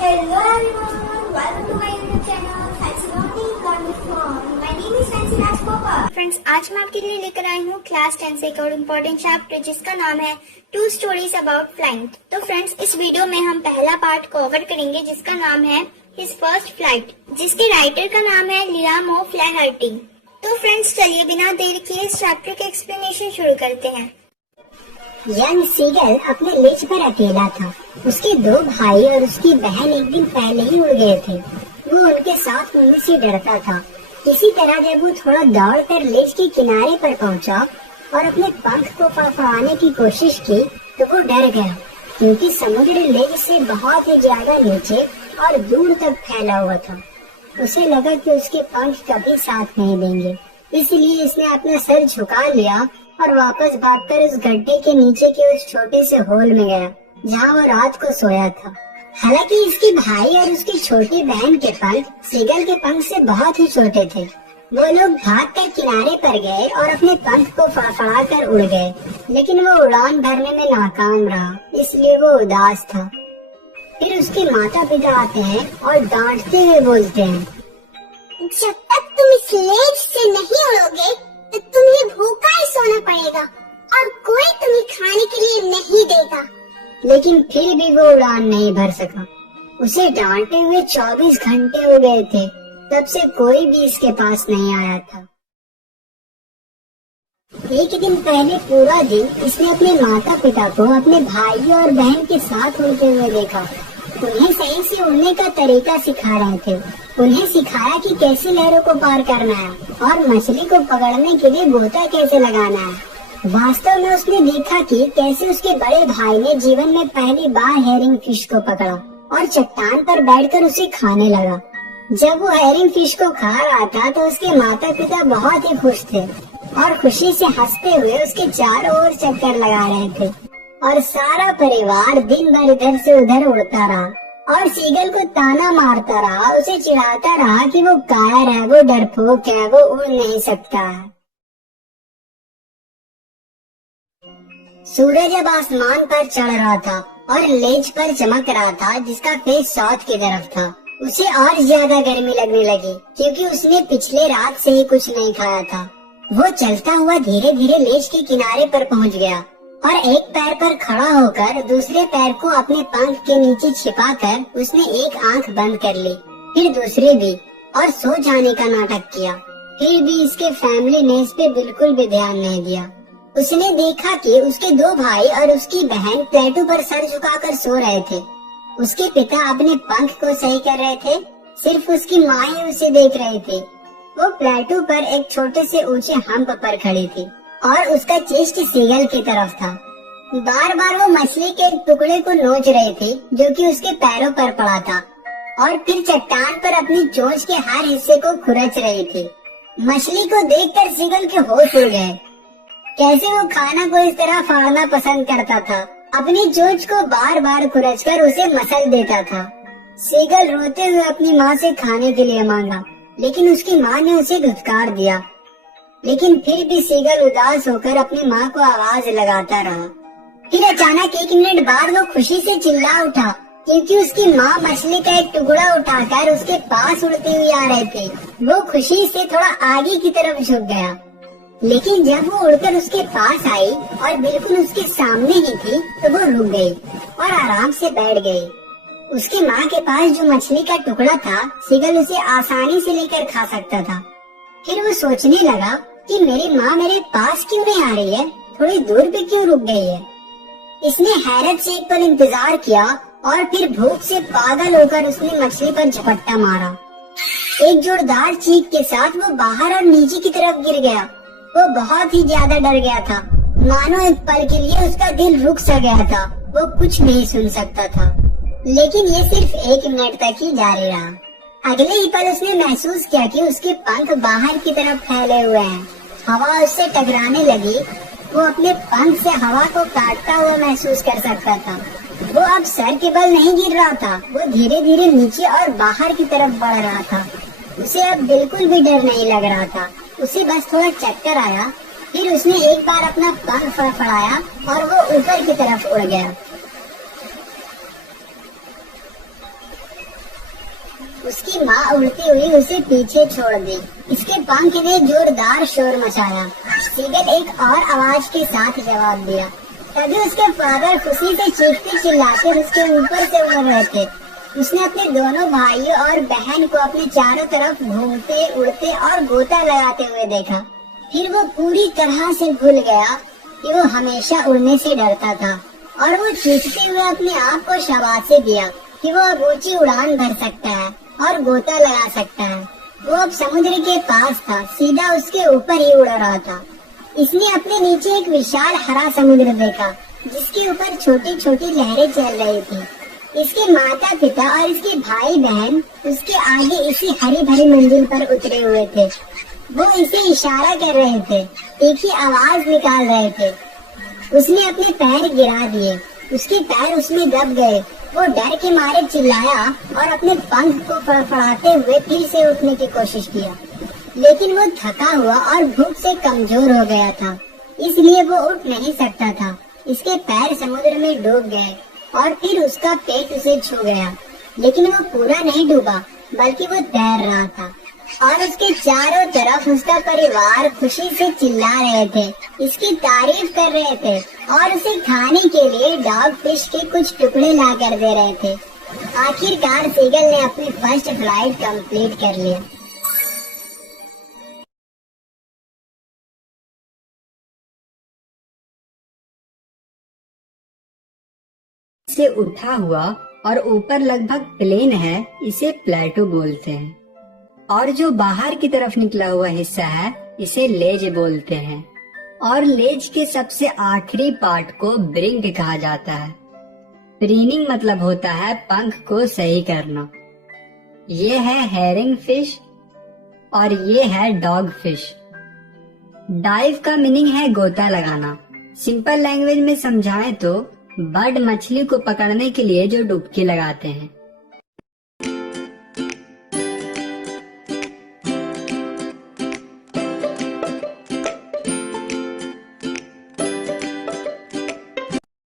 Hello everyone, welcome to my YouTube channel Fancy Learning Learn with Fun. My name is Fancy Rajpapa. Friends, आज मैं आपके लिए लेकर आई हूँ क्लास 10 से एक और इम्पोर्टेंट चैप्टर जिसका नाम है 2 स्टोरीज अबाउट फ्लाइंग। तो फ्रेंड्स, इस वीडियो में हम पहला पार्ट कवर करेंगे जिसका नाम है हिज फर्स्ट फ्लाइट, जिसके राइटर का नाम है लियाम ओ फ्लैहर्टी। तो फ्रेंड्स, चलिए बिना देर किए इस चैप्टर के एक्सप्लेनेशन शुरू करते हैं। यंग सीगल अपने लेज पर अकेला था। उसके 2 भाई और उसकी बहन एक दिन पहले ही उड़ गए थे। वो उनके साथ उड़ने से डरता था। किसी तरह जब वो थोड़ा दौड़कर लेज के किनारे पर पहुंचा और अपने पंख को फड़फड़ाने की कोशिश की तो वो डर गया, क्योंकि समुद्र लेज से बहुत ही ज्यादा नीचे और दूर तक फैला हुआ था। उसे लगा कि उसके पंख कभी साथ नहीं देंगे, इसलिए इसने अपना सर झुका लिया और वापस भागकर उस गड्ढे के नीचे के उस छोटे से होल में गया जहाँ वो रात को सोया था। हालांकि इसके भाई और उसकी छोटी बहन के पंख सीगल के पंख से बहुत ही छोटे थे। वो लोग भागकर किनारे पर गए और अपने पंख को फड़फड़ा कर उड़ गए, लेकिन वो उड़ान भरने में नाकाम रहा, इसलिए वो उदास था। फिर उसके माता पिता आते हैं और डांटते हुए बोलते हैं, जब तक तुम इस लेज से नहीं उड़ोगे तो तुम्हें भूखा ही सोना पड़ेगा और कोई तुम्हें खाने के लिए नहीं देगा। लेकिन फिर भी वो उड़ान नहीं भर सका। उसे डांटे हुए 24 घंटे हो गए थे, तब से कोई भी इसके पास नहीं आया था। एक दिन पहले पूरा दिन इसने अपने माता पिता को अपने भाई और बहन के साथ उड़ते हुए देखा। उन्हें सही से उड़ने का तरीका सिखा रहे थे। उन्हें सिखाया कि कैसे लहरों को पार करना है और मछली को पकड़ने के लिए गोता कैसे लगाना है। वास्तव में उसने देखा कि कैसे उसके बड़े भाई ने जीवन में पहली बार हेरिंग फिश को पकड़ा और चट्टान पर बैठकर उसे खाने लगा। जब वो हेरिंग फिश को खा रहा था तो उसके माता पिता बहुत ही खुश थे और खुशी से हंसते हुए उसके चारों ओर चक्कर लगा रहे थे, और सारा परिवार दिन भर इधर से उधर उड़ता रहा और सीगल को ताना मारता रहा, उसे चिढ़ाता रहा कि वो कायर है, वो डरपोक है, वो उड़ नहीं सकता है। सूरज अब आसमान पर चढ़ रहा था और लेज पर चमक रहा था, जिसका फेस साउथ की तरफ था। उसे और ज्यादा गर्मी लगने लगी क्योंकि उसने पिछले रात से ही कुछ नहीं खाया था। वो चलता हुआ धीरे धीरे लेज के किनारे पर पहुंच गया और एक पैर पर खड़ा होकर दूसरे पैर को अपने पंख के नीचे छिपाकर उसने एक आंख बंद कर ली, फिर दूसरी भी, और सो जाने का नाटक किया। फिर भी इसके फैमिली ने इस पे बिल्कुल भी ध्यान नहीं दिया। उसने देखा कि उसके 2 भाई और उसकी बहन प्लेटू पर सर झुकाकर सो रहे थे। उसके पिता अपने पंख को सही कर रहे थे, सिर्फ उसकी माँ ही उसे देख रही थी। वो प्लेटू पर एक छोटे से ऊंचे हम्प पर खड़ी थी और उसका चेस्ट सीगल की तरफ था। बार बार वो मछली के एक टुकड़े को नोच रही थी जो कि उसके पैरों पर पड़ा था, और फिर चट्टान पर अपनी चोंच के हर हिस्से को खुरच रही थी। मछली को देखकर सीगल के होश उड़ गए। कैसे वो खाना को इस तरह फाड़ना पसंद करता था। अपनी चोंच को बार बार खुरचकर उसे मसल देता था। सीगल रोते हुए अपनी माँ से खाने के लिए मांगा, लेकिन उसकी माँ ने उसे धुतकार दिया। लेकिन फिर भी सीगल उदास होकर अपनी माँ को आवाज लगाता रहा। फिर अचानक 1 मिनट बाद वो खुशी से चिल्ला उठा क्योंकि उसकी माँ मछली का एक टुकड़ा उठाकर उसके पास उड़ती हुई आ रही थी। वो खुशी से थोड़ा आगे की तरफ झुक गया, लेकिन जब वो उड़कर उसके पास आई और बिल्कुल उसके सामने ही थी तो वो रुक गई और आराम से बैठ गई। उसकी माँ के पास जो मछली का टुकड़ा था, सीगल उसे आसानी से लेकर खा सकता था। फिर वो सोचने लगा कि मेरी माँ मेरे पास क्यों नहीं आ रही है, थोड़ी दूर पे क्यों रुक गई है। इसने हैरत से एक पल इंतजार किया और फिर भूख से पागल होकर उसने मछली पर झपट्टा मारा। एक जोरदार चीख के साथ वो बाहर और नीचे की तरफ गिर गया। वो बहुत ही ज्यादा डर गया था, मानो एक पल के लिए उसका दिल रुक सा गया था। वो कुछ नहीं सुन सकता था, लेकिन ये सिर्फ 1 मिनट तक ही जारी रहा। अगले ही पल उसने महसूस किया कि उसके पंख बाहर की तरफ फैले हुए हैं। हवा उससे टकराने लगी। वो अपने पंख से हवा को काटता हुआ महसूस कर सकता था। वो अब सर के बल नहीं गिर रहा था, वो धीरे धीरे नीचे और बाहर की तरफ बढ़ रहा था। उसे अब बिल्कुल भी डर नहीं लग रहा था, उसे बस थोड़ा चक्कर आया। फिर उसने एक बार अपना पंख फड़फड़ाया और वो ऊपर की तरफ उड़ गया। उसकी माँ उड़ती हुई उसे पीछे छोड़ दी। इसके पंख ने जोरदार शोर मचाया। सीगल एक और आवाज के साथ जवाब दिया। तभी उसके फादर खुशी से चीखते चिल्लाते उसके ऊपर से उड़ रहे थे। उसने अपने दोनों भाइयों और बहन को अपने चारों तरफ घूमते उड़ते और गोता लगाते हुए देखा। फिर वो पूरी तरह से भूल गया कि वो हमेशा उड़ने से डरता था और वो चीखते हुए अपने आप को शाबाशी दिया कि वो अब ऊंची उड़ान भर सकता है और गोता लगा सकता है। वो अब समुद्र के पास था, सीधा उसके ऊपर ही उड़ रहा था। इसने अपने नीचे एक विशाल हरा समुद्र देखा जिसके ऊपर छोटी छोटी लहरें चल रही थी। इसके माता पिता और इसके भाई बहन उसके आगे इसी हरी भरी मंजिल पर उतरे हुए थे। वो इसे इशारा कर रहे थे, एक ही आवाज निकाल रहे थे। उसने अपने पैर गिरा दिए, उसके पैर उसमें दब गए। वो डर के मारे चिल्लाया और अपने पंख को फड़फड़ाते हुए फिर से उठने की कोशिश किया, लेकिन वो थका हुआ और भूख से कमजोर हो गया था, इसलिए वो उठ नहीं सकता था। इसके पैर समुद्र में डूब गए और फिर उसका पेट उसे छू गया, लेकिन वो पूरा नहीं डूबा बल्कि वो तैर रहा था और उसके चारों तरफ उसका परिवार खुशी से चिल्ला रहे थे, इसकी तारीफ कर रहे थे और उसे खाने के लिए डॉग फिश के कुछ टुकड़े ला कर दे रहे थे। आखिरकार सीगल ने अपनी फर्स्ट फ्लाइट कंप्लीट कर लिया। से उठा हुआ और ऊपर लगभग प्लेन है, इसे प्लेटो बोलते हैं। और जो बाहर की तरफ निकला हुआ हिस्सा है इसे लेज बोलते हैं। और लेज के सबसे आखिरी पार्ट को ब्रिंग कहा जाता है। प्रीनिंग मतलब होता है पंख को सही करना। ये है हेरिंग फिश और ये है डॉग फिश। डाइव का मीनिंग है गोता लगाना। सिंपल लैंग्वेज में समझाएं तो बर्ड मछली को पकड़ने के लिए जो डुबकी लगाते हैं।